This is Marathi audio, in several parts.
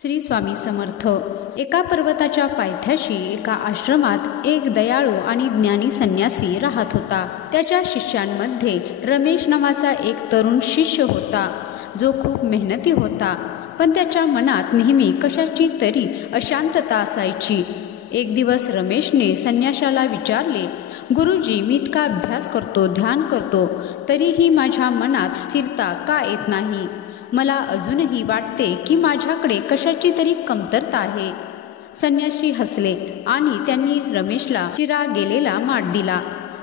श्री स्वामी समर्थ। एका पर्वताच्या पायथ्याशी एका आश्रमात एक दयाळू आणि ज्ञानी संन्यासी राहत होता। त्याच्या शिष्यांमध्ये रमेश नावाचा एक तरुण शिष्य होता, जो खूप मेहनती होता, पण त्याच्या मनात नेहमी कशाची तरी अशांतता असायची। एक दिवस रमेशने संन्याशाला विचारले, गुरुजी, मी इतका अभ्यास करतो, ध्यान करतो, तरीही माझ्या मनात स्थिरता का येत नाही? मला अजूनही वाटते की माझ्याकडे कशाची तरी कमतरता आहे। संन्यासी हसले आणि त्यांनी रमेशला चिरा गेलेला माठ दिला।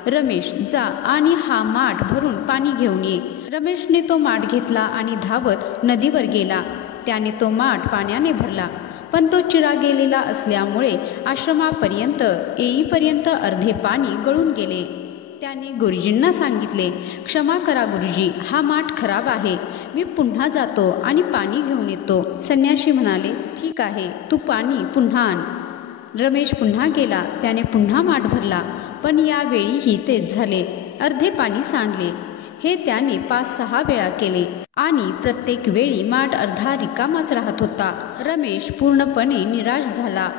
रमेश, जा आणि हा माठ भरून पाणी घेऊन ये। रमेशने तो माठ घेतला आणि धावत नदीवर गेला। त्याने तो माठ पाण्याने भरला, पण तो चिरा गेलेला असल्यामुळे आश्रमापर्यंत येईपर्यंत अर्धे पाणी गळून गेले। त्याने गुरुजींना सांगितले, क्षमा करा गुरुजी, हा माठ खराब आहे, मी पुन्हा जातो आणि पाणी घेऊन येतो। संन्यासी म्हणाले, ठीक आहे, तू पाणी पुन्हा आण। रमेश पुन्हा गेला। त्याने पुन्हा माठ भरला, पण यावेळीही तेच झाले, अर्धे पाणी सांडले। हे त्याने 5-6 वेळा केले आणि प्रत्येक वेळी माठ अर्धा रिकामाच राहत होता। रमेश पूर्णपणे निराश झाला।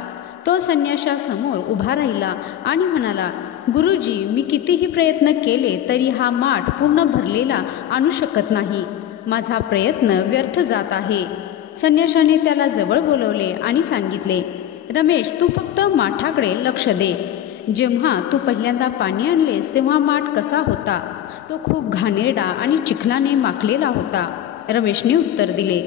तो संन्याशासमोर उभा राहिला आणि म्हणाला, गुरुजी, मी कितीही प्रयत्न केले तरी हा माठ पूर्ण भरलेला आणू शकत नाही। माझा प्रयत्न व्यर्थ जात आहे। संन्याशाने त्याला जवळ बोलवले आणि सांगितले, रमेश, तू फक्त माठाकडे लक्ष दे। जेव्हा तू पहिल्यांदा पाणी आणलेस तेव्हा माठ कसा होता? तो खूप घाणेरडा आणि चिखलाने माखलेला होता। रमेशने उत्तर दिले।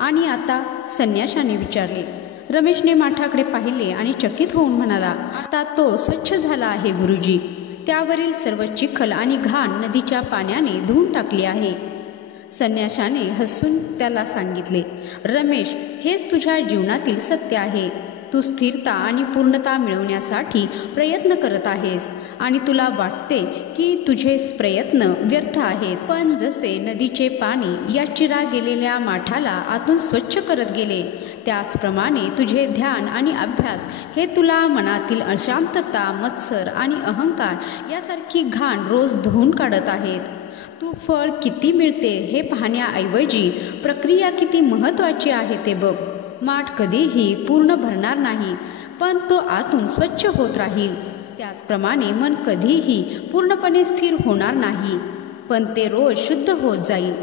आणि आता? संन्याशाने विचारले। रमेशने माठाकडे पाहिले आणि चकित होऊन म्हणाला, आता तो स्वच्छ झाला आहे गुरुजी। त्यावरील सर्व चिखल आणि घाण नदीच्या पाण्याने धुवून टाकली आहे। संन्याशाने हसून त्याला सांगितले, रमेश, हेच तुझ्या जीवनातील सत्य आहे। तू स्थिरता आणि पूर्णता मिळवण्यासाठी प्रयत्न करत आहेस आणि तुला वाटते की तुझे प्रयत्न व्यर्थ आहेत, पण जसे नदीचे पाणी या चिरा गेलेल्या माठाला आतून स्वच्छ करत गेले, त्याचप्रमाणे तुझे ध्यान आणि अभ्यास हे तुला मनातील अशांतता, मत्सर आणि अहंकार यासारखी घाण रोज धुवून काढत आहेत। तू फळ किती मिळते हे पाहण्याऐवजी प्रक्रिया किती महत्त्वाची आहे ते बघ। माठ कधीही पूर्ण भरणार नाही, पण तो आतून स्वच्छ होत राहील। त्याचप्रमाणे मन कधीही पूर्णपणे स्थिर होणार नाही, पण ते रोज शुद्ध होत जाईल।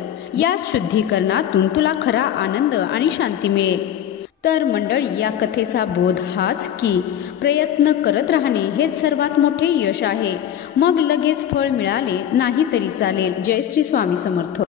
या शुद्धीकरणातून तुला खरा आनंद आणि शांती मिळेल। तर मंडळी, या कथेचा बोध हाच की प्रयत्न करत राहणे हेच सर्वात मोठे यश आहे। मग लगेच फळ मिळाले नाही तरी चालेल। जय श्री स्वामी समर्थ।